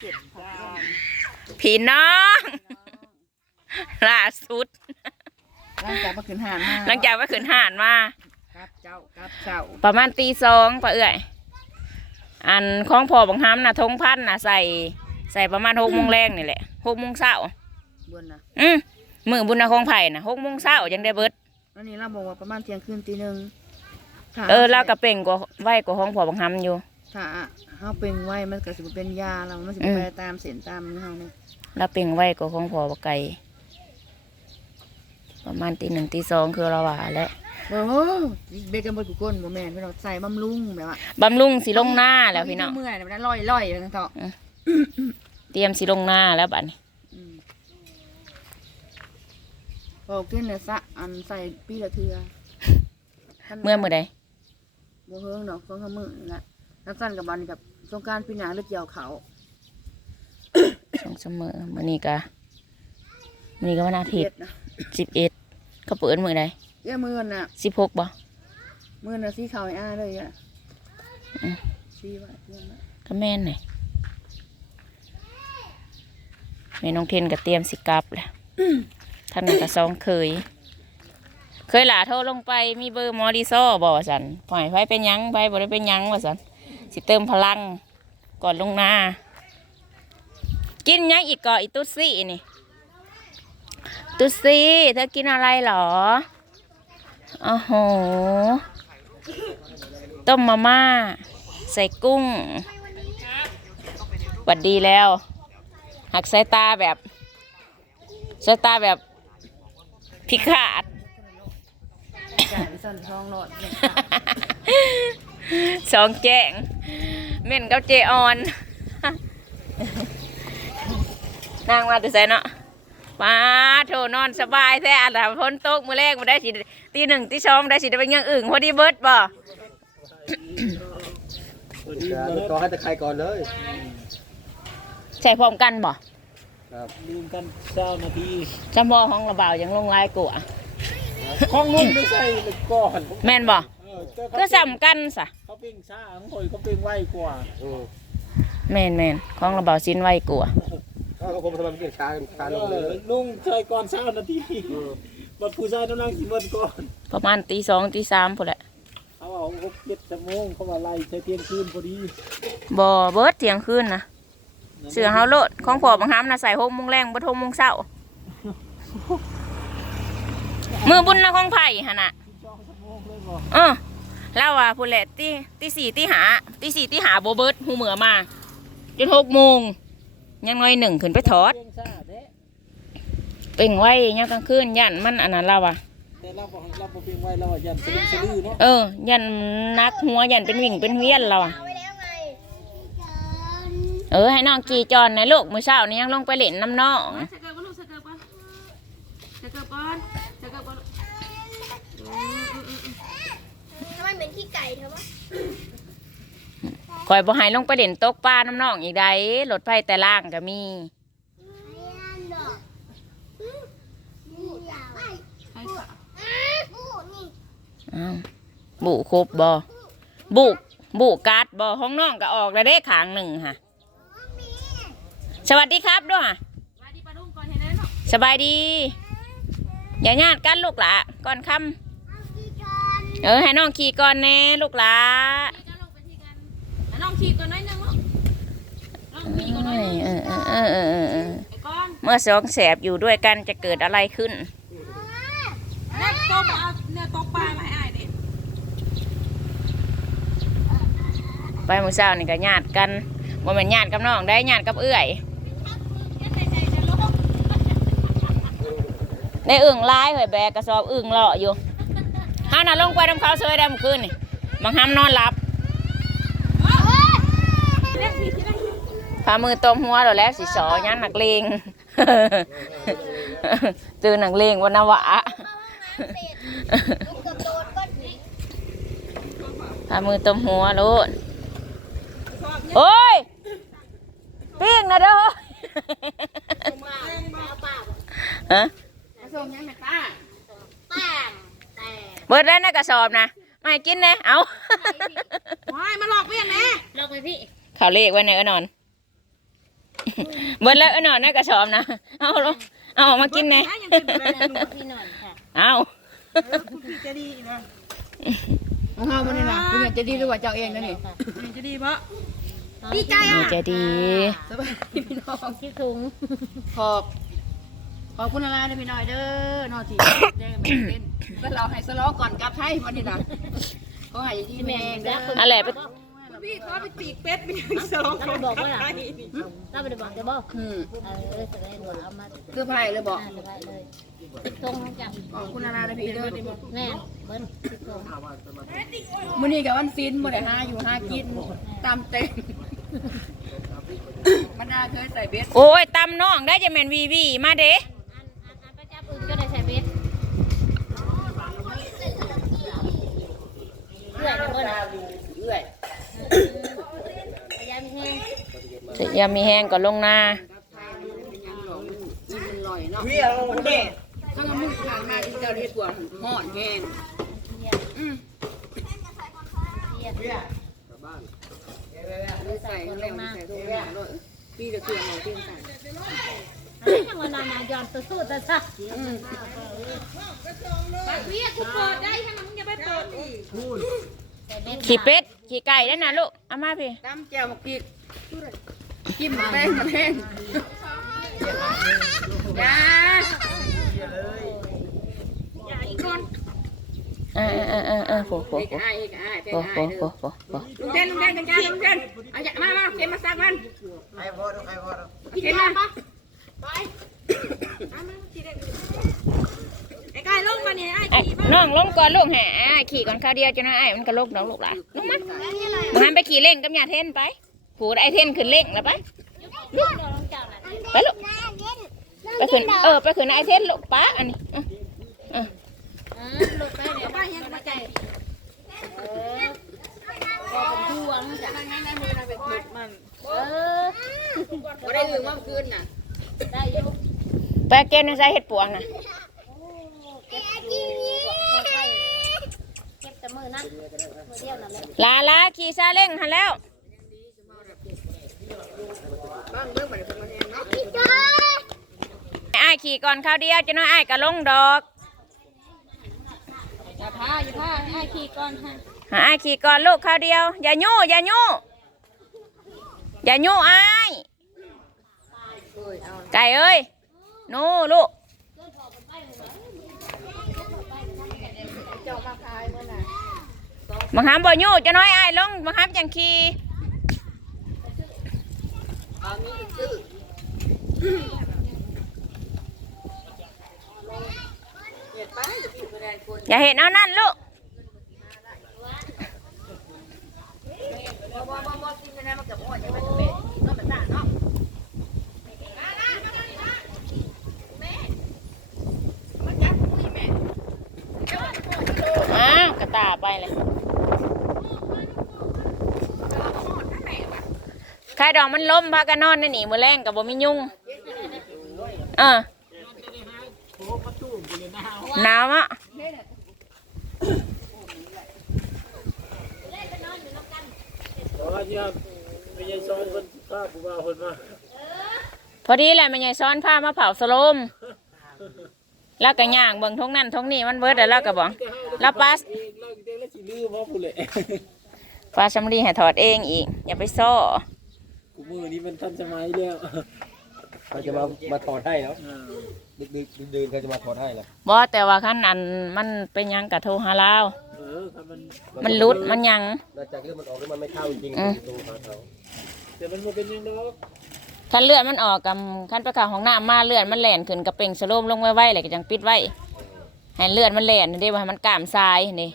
เจ็ดจานพี่น้องล่าสุดหลังจากมาขึ้นหานมาหลังจากว่าขึ้นห่านมาครับเจ้าครับเจ้าประมาณตีสองปะเอื่อย อันของพ่อบังคับนะทงพันนะใส่ ใส่ประมาณหกโมงแรงนี่แหละหกโมงเช้าบนนะอืมมือบุญนาของไผ่นะหกโมงเช้ายังได้เบิดอันนี้เราบอกว่าประมาณเที่ยงคืนตีหนึ่งถ้เออเราก็เป่งกว่าไหวกว่าของพ่อบังคับอยู่ ถ้าเฮาเป็นไว้มันก็สิบ่เป็นยาเรามันสิอืบ่มไปตามเส้นตามนี่เฮาเนี่ยเราเป่งไหวกว่าของพ่อบักไก่ประมาณตีหนึ่งตีสองคือเราว่าแหล้วโอ้โหเบกันบ่ทุกคนบ่แม่นพี่น้องใส่บำรุงแบบว่าบำรุงสีลงหน้าแล้วพี่น้องเมื่อยๆมันลอยๆแล้วนั่นเถาะเตรียมสีลงหน้าแล้วบัดนี้อืมบอกขึ้นน่ะซะอันใส่ปีละเทื่อเมื่อมื่อใดบ่เฮิงดอกสองสามมื้อนี่แหละ แล้วสั้นกับวันกับสงกรารปีหน้าหรือเกี่ยวเขาสองเสมอมื่อนี้กะมื่อนี้ก็วันอาทิตเฮ็ย์ดนะสิบเอ็ดเขาเปิดมื่อใดเอ้ยมื้อน่ะสิบหกบ่มื้อน่ะสีขาวไอ้อ้าเลยอะอืมสีว่าเรื่องน่ะก็แม่นหน่อยแม่น้องเทนก็เตรียมสิกลับแหละท่านนนก็สองเคย เคยหลาโทรลงไปมีเบอร์หมอดีซอบอกว่าสันปล่อยไฟเป็นหยังไฟบ่ได้เป็นหยังว่าสัน สิเติมพลังก่อนลงหน้ากินหยังอีกก่ออีตุ๊ดซี่นี่ ตุ๊ดซี่เธอกินอะไรเหรอโอ้โห ต้มมาม่า ใส่กุ้งหวัดดีแล้ว หักสายตาแบบสายตาแบบพิฆาตจ่ายไปสั่นทองโลดเนี่ยสองแจ้ง เม่นกับเจออน นางมาแต่ใส่เนาะมาโถนอนสบายแท้อันดับพ้นโต๊ะมือแรกมาได้สิตีหนึ่งตีสองได้สิได้ไปยังอื่นพอดีเบิร์ดบ่ก็ให้แต่ใครก่อนเลยใส่พร้อมกันบ่ครับลืมกันเจ้านาทีจำบ่ห้องระเบายังลงลายกูอะของนุ่นไม่ใช่เลยก่อน แม่นบ่เออแต่ก็เขาสำกันสะเขา ปิ้งช้าของข่อยเขาปิ้งไวกว่าอืมแม่นแม่นของระเบาสิ้นไว้กูอะก็เขาคงทำไมไม่เกี่ยงช้ากันช้าลงเลเออยลุงใช่ก่อนเช้านาทีบัดผู้ชายต้องนั่งสิเมื่อก่อนประมาณตีสองตีสามพอแหละเขาเอาหกเจ็ดชั่วโมงเขามาไล่ใช้เที่ยงคืนพอดีบ่เบิร์ดเที่ยงคืนนะเสือเฮาโลดของพ่อบางฮัมนะใส่หกโมงแรงบ่ทงโมงเช้ามือบุญนะของไผ่หั่นน่ะสองชั่วโมงเลยบ่เออ เล่าว่าพุ่นแหละตีตีสี่ตีหาตีสี่ตีหาโบเบิร์ดหูเหมือมา จนหกโมงยังน้อยหนึ่งขึ้นไปถอดเที่ยงช้าแท้เป่งไว้ยังกลางคืนยันมันอันนั้นเล่าว่ะแต่เราบอกเราบอกปิ้งไวเราอะยันสลึมสลือเนาะเออ ยันนักหัวยันเป็นวิ่งเป็นเวียนเราอะเออให้น้องขี่จอนนะลูกมื้อเช้านี่ยังลงไปเล่นน้ำน้อง สเกิร์บอลลูกสเกิร์บอลสเกิร์บอลสเกิร์บอล ทำไม เหม็นขี้ไก่เธอวะคอยบ่ให้ลงไปเล่นตกปลาน้ำน้องอีกใดรถไฟแต่ล่างก็มีใช่ค่ะอ้าวบุครบบ่บุบุการ์ดบ่ห้องน้องก็ออกแล้วเด้ขางหนึ่งค่ะ สวัสดีครับด้วยค่ะมาดีปลาดุ้งก่อนเห็นไหมลูกสบายดี อย่าญาติกันลูกหละก่อนคำ เออให้น้องขี่ก่อนแน่ลูกหละขี่กันลงไปที่กันแล้วน้องขี่ก่อนน้อยนึงลูกน้องขี่ก่อนน้อยนึงเออเออเออเออเมื่อสองแสบอยู่ด้วยกันจะเกิดอะไรขึ้นแล้วโตมาเอาเนื้อตกปลามาให้อายดิไปมือเช้านี่ก็ญาติกันบ่แม่นญาติกับน้องได้ญาติกับเอื้อยได้อึ่งลายเหยแบกกระสอบอึ่งเลาะอยู่ เฮาน่ะลงไปน้ำเขาเซยได้เมื่อคืนนี่บางห้ามนอนหลับพามือตมหัวเราแล้วสิสอยันนักเลงตื่นนักเลงวันนวะลูกกระโดดก็หนีพามือตมหัวโลดโอ้ยปิ้งนะเด้อฮะมาส่งยังแม่ป้าแป้งแต่ เบิดได้ในกระสอบนะไม่ให้กินเน่เอาว้ายมาหลอกเวียนแม่ลองไปพี่ข่าวเลขไว้ในเอนอน เบิดแล้วเอาหน่อยนะกระสอบนะเอาลงเอาออกมากินไงพี่หน่อยค่ะเอาของเฮาบ่นี่นะคุณอยากจะดีหรือว่าเจ้าเองนะนี่ดีใจดีอะใจดีสบายดีพี่น้องคิดถุงขอบ ขอบคุณอะไรนะพี่น้อยเด้อนอทีแจ้งแบบเต้นแล้วเราให้สล้อก่อนกลับไทยวันนี้นะก็ให้ที่แม่เด้ออะไรไปพี่ขอไปตีเป็ดไปสองเราไปบอกว่าล่ะเราไปบอกจะบอกอืมเออแสดงว่าเอามาคือไผ่เลยบอกสบายเลยตรงจับขอบคุณอะไรนะพี่เด้อแม่เบิ้ลคิดถุงมื้อนี้กับวันซินบ่ได้หาอยู่หากินตามเต็มมันน่าเคยใส่เบ็ดโอ้ยตำน้องได้จะแมนวีวีมาเด้ อันอันอันไปจับอื่นก็ได้ใส่เบ็ดเลื่อยนะเบิ้ล เอื้อย พยายามแห้ง อ ยามีแห้งก็ลงนานี่มันลอยเนาะถ้ามึงทางมาที่เจ้าเรียกว่าห่อนแห้งเยี่เขางแล้วใส่ทุกอย่างเลยพี่จะเกลือเราเตรียมใส่อันนี้ยังวันนานย้อนตัวสู้ตัวซะอืมเรียกกูเปิดได้ถ้ามึงอย่าไปเปิดอีกขี่เป็ดขี่ไก่ได้นะลูกเอามาพี่ตำแจ่วหมกพริก จิ้มแป้งมันแห้งยาเออเออเออเออโผล่โผล่เอกอายเอกอายแป้งโผล่อายโผล่เด้โผล่อโผล่โผล่ลุงเทนลุงเทนกันจ้าลุงเทนเอาอย่ามามาเทนมาซักมันใครพอดูใครพอดูเทนมาไอ้กายลงมาเนี่ยไอ้ไอ้ขี่มาน้องลงก่อนลูกแห่อ้ายขี่ก่อนข้าวเดียวจะน้อยไอ้มันก็ลกน้องลูกหล่ะลงมามึงหันไปขี่เล่งกับยาเทนไป ผูดไอเทนขึ้นเล่งแล้วไปเดี๋ยวลองจับน่ะไปลูกไปขึ้นเออไปขึ้นไอเทนลูกป้าอันนี้เออเอออ่าหลุดไปเดี๋ยวป้ายังมาใจเออบอกดวงจ้ะเออบ่ได้ลืมว่าคืนน่ะได้อยู่ไปเก็บในใส่เห็ดปวงนะเก็บอยู่เก็บแต่มือนั่นมือเดียวนั่นแหละลาลาขี่ซาเล้งหันแล้ว บ้างเบิ่งบ่ได้เพิ่นมาแห้งเนาะ ไอ้ายขี่ก่อนข้าวเดียวจะน้อยไอ้ายก็ลงดอกอย่าพาอย่าพาให้ไอ้ขี่ก่อนค่ะหาไอ้ายขี่ก่อนลูกข้าวเดียว อย่ายู่อย่ายู่อย่ายู่ไอ้ายไก่เอ้ยหนู่ลูกมาหามบ่ยู่จะน้อยไอ้ายลงมาหามจังขี่ อย่าเห็นเอานั่นลูกบ่บ่บ่บ่กินกันได้มันก็บ่จะไปเป็ดก็มันต่างเนาะอ้าวกระตาไปเลยใครดอกมันล้มพากันนอนนี่หนีมือแรงกับบ่มียุ่งเออ หนาวอะเพราะว่าเนี่ยไม่ใช่ซ้อนคนภาพผู้ว่าคนมาพอดีแหละมันใหญ่ซ้อนผ้ามาเผาสโลมแล้วก็ย่างเบิ่งทงนั่นทงนี่มันเบิดแล้วเราก็บอกแล้วปลาเองเล่าเองแล้วสิลืมว่าผู้เลยปลาชำรีให้ถอดเองอีก อย่าไปซ่อกูมือนี้มันทันสมัยแล้ว เขาจะมามาถอดให้แล้วอ่าดึกดึกดึกดื่นเขาจะมาถอดให้แล้วบ่แต่ว่าขั้นอันมันเป็นหยังกะโทรหาเราเออครับมันมันหลุดมันหยัง หลังจากที่มันออกแล้วมันไม่เข้าจริงอืมๆตรงขาเขาแต่มันบ่เป็นหยังดอกขั้นเลือดมันออกกับขั้นไปเข่าของน้ำมาเลือดมันแล่นขึ้นกับเป่งสโลมลงไว้ไว้เลยก็จังปิดไว้ให้เลือดมันแล่นเด้ว่าให้มันกล้ามทรายนี่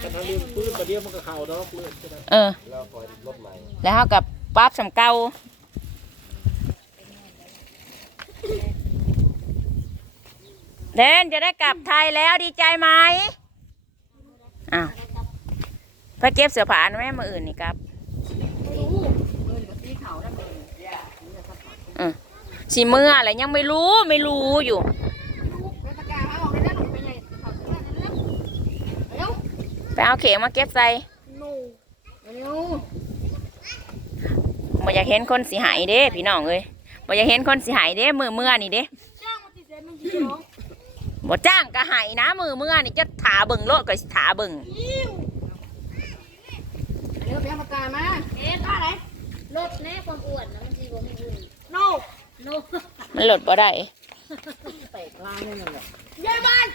แต่ถ้าลืมปืนประเดี๋ยวมันก็เข้าดอกเลือดก็ได้เออแล้วคอยลดใหม่แล้วเขากับปั๊บสำเกา เดนจะได้กลับไทยแล้วดีใจไหมอ้าวไปเก็บเสือผานะแม่มาอื่นนี่ครับซีเมือสีเมื่ออะไรยังไม่รู้ไม่รู้อยู่ไปเอาเข็มมาเก็บใส่เร็วเบ่อยากเห็นคนสิหายเด้พี่น้องเอ้ยบ่อยากเห็นคนสิหายเด้มือเมื่อนี่เด้ บ่จ้างก็ใหายนะมือเมื่อนี่จะถาเบิ่งโลดก็สิถาเบิ่งอันนี้ก็เป็นปากกามาเอ๊ะก็อะไรลดแน่ความอ้วนนะมันสิบ่มีบุญโนโนมันโหลดบ่ได้เตะลายนี่นั่นแหละยายบ้าน